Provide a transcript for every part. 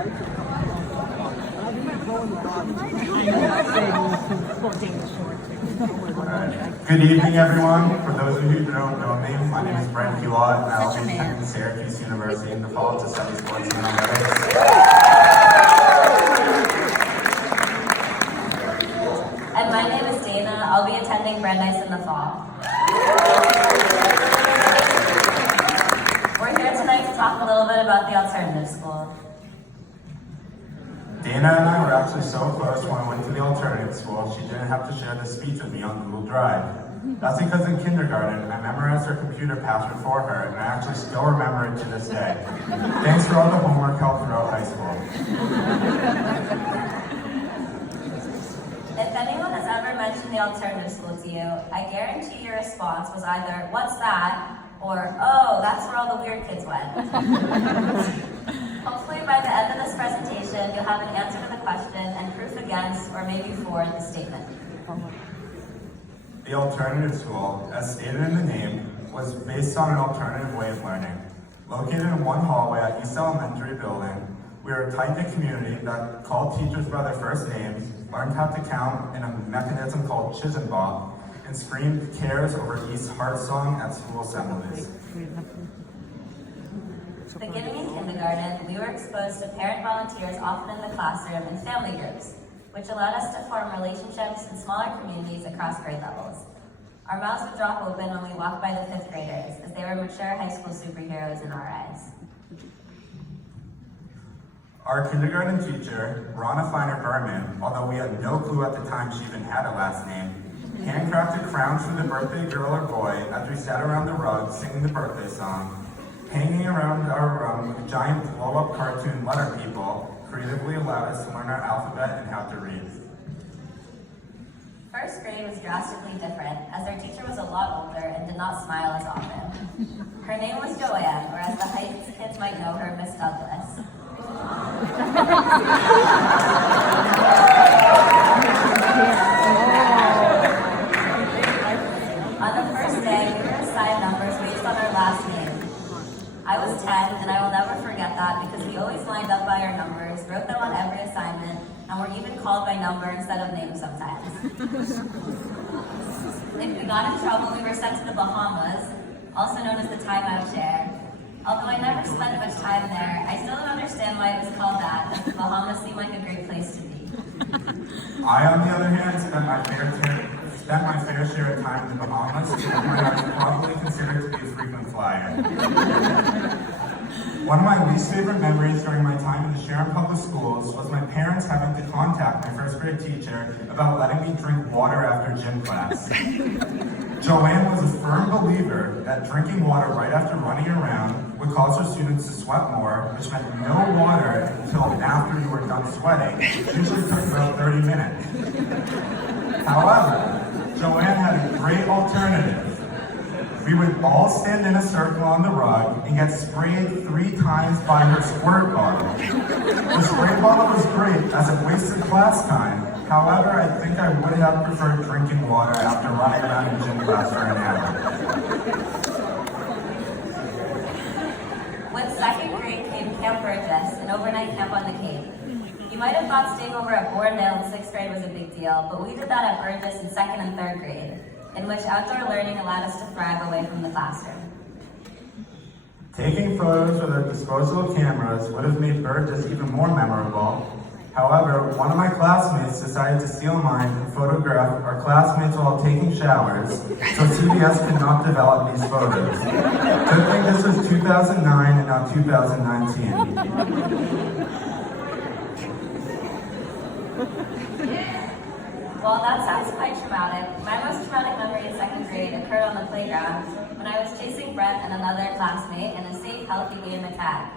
Good evening, everyone. For those of you who don't know me, my name is Brent Hulot, and I'll be attending Syracuse University in the fall to study sports and athletics. And my name is Dana. I'll be attending Brandeis in the fall. We're here tonight to talk a little bit about the alternative school. Dana and I were actually so close when I went to the alternative school, she didn't have to share the speech with me on Google Drive. That's because in kindergarten, I memorized her computer password for her, and I actually still remember it to this day. Thanks for all the homework help throughout high school. If anyone has ever mentioned the alternative school to you, I guarantee your response was either, "What's that?" or, "Oh, that's where all the weird kids went." Hopefully by the end of this presentation, you'll have an answer to the question and proof against, or maybe for, the statement. The alternative school, as stated in the name, was based on an alternative way of learning. Located in one hallway at East Elementary Building, we are a tight-knit community that called teachers by their first names, learned how to count in a mechanism called Chisenbach, and screamed cares over East's heart song at school assemblies. Beginning in kindergarten, we were exposed to parent volunteers often in the classroom and family groups, which allowed us to form relationships in smaller communities across grade levels. Our mouths would drop open when we walked by the fifth graders, as they were mature high school superheroes in our eyes. Our kindergarten teacher, Ronna Feiner Berman, although we had no clue at the time she even had a last name, handcrafted crowns for the birthday girl or boy as we sat around the rug singing the birthday song. Hanging around our room with giant blow-up cartoon letter people creatively allowed us to learn our alphabet and how to read. First grade was drastically different, as our teacher was a lot older and did not smile as often. Her name was Joanne, or as the Heights kids might know her, Miss Douglas. On the first day, we were assigned numbers based on our last name. I was 10, and I will never forget that because we always lined up by our numbers, wrote them on every assignment, and were even called by number instead of name sometimes. If we got in trouble, we were sent to the Bahamas, also known as the timeout chair. Although I never spent much time there, I still don't understand why it was called that, as the Bahamas seem like a great place to be. I, on the other hand, spent my fair share of time in the Bahamas, to the point I was probably considered to be a frequent flyer. One of my least favorite memories during my time in the Sharon Public Schools was my parents having to contact my first grade teacher about letting me drink water after gym class. Joanne was a firm believer that drinking water right after running around would cause her students to sweat more, which meant no water until after you were done sweating, which usually took about 30 minutes. However, Joanne had a great alternative. We would all stand in a circle on the rug and get sprayed 3 times by her squirt bottle. The spray bottle was great as it wasted class time. However, I think I would have preferred drinking water after running around in gym class for an hour. With second grade came Camp Burgess, an overnight camp on the Cape. You might have thought staying over at Borndale in 6th grade was a big deal, but we did that at Burgess in 2nd and 3rd grade, in which outdoor learning allowed us to thrive away from the classroom. Taking photos with our disposable cameras would have made Burgess even more memorable. However, one of my classmates decided to steal mine and photograph our classmates while taking showers, so CBS could not develop these photos. Good thing this was 2009 and not 2019. While that sounds quite traumatic, my most traumatic memory in 2nd grade occurred on the playground when I was chasing Brent and another classmate in a safe, healthy game attack.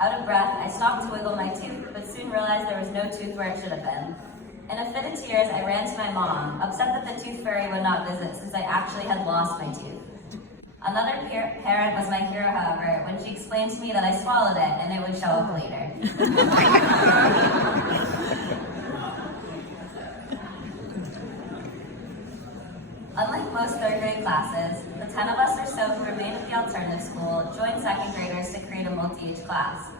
Out of breath, I stopped to wiggle my tooth, but soon realized there was no tooth where it should have been. In a fit of tears, I ran to my mom, upset that the tooth fairy would not visit since I actually had lost my tooth. Another parent was my hero, however, when she explained to me that I swallowed it and it would show up later. Unlike most 3rd grade classes, the 10 of us or so who remained at the alternative school joined 2nd graders to create a multi-age class.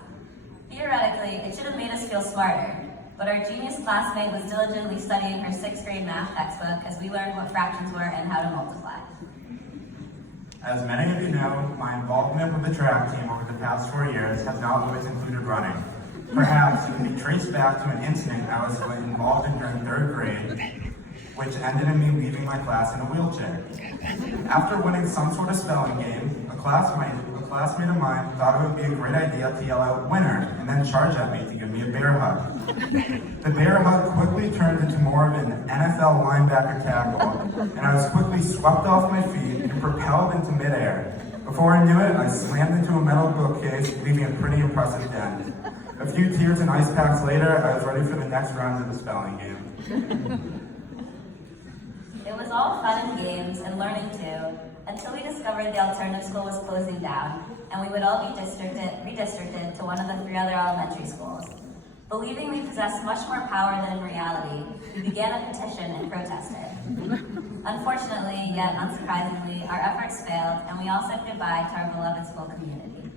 Theoretically, it should have made us feel smarter, but our genius classmate was diligently studying her 6th grade math textbook as we learned what fractions were and how to multiply. As many of you know, my involvement with the track team over the past 4 years has not always included running. Perhaps it can be traced back to an incident I was involved in during 3rd grade, which ended in me leaving my class in a wheelchair. After winning some sort of spelling game, a classmate of mine thought it would be a great idea to yell out "winner" and then charge at me to give me a bear hug. The bear hug quickly turned into more of an NFL linebacker tackle, and I was quickly swept off my feet and propelled into midair. Before I knew it, I slammed into a metal bookcase, leaving a pretty impressive dent. A few tears and ice packs later, I was ready for the next round of the spelling game. It was all fun and games and learning too, until we discovered the alternative school was closing down, and we would all be redistricted to one of the 3 other elementary schools. Believing we possessed much more power than in reality, we began a petition and protested. Unfortunately, yet unsurprisingly, our efforts failed, and we all said goodbye to our beloved school community.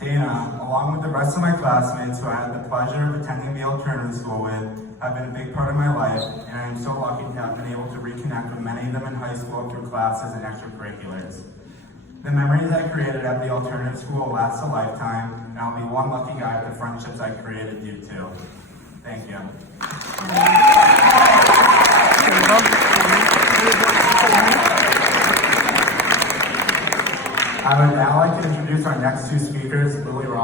Dana, along with the rest of my classmates who I had the pleasure of attending the alternative school with, have been a big part of my life, and I am so lucky to have been able to reconnect with many of them in high school through classes and extracurriculars. The memories I created at the alternative school will last a lifetime, and I'll be one lucky guy with the friendships I created due to. Thank you. I would now like to introduce our next 2 speakers, Lily Ross.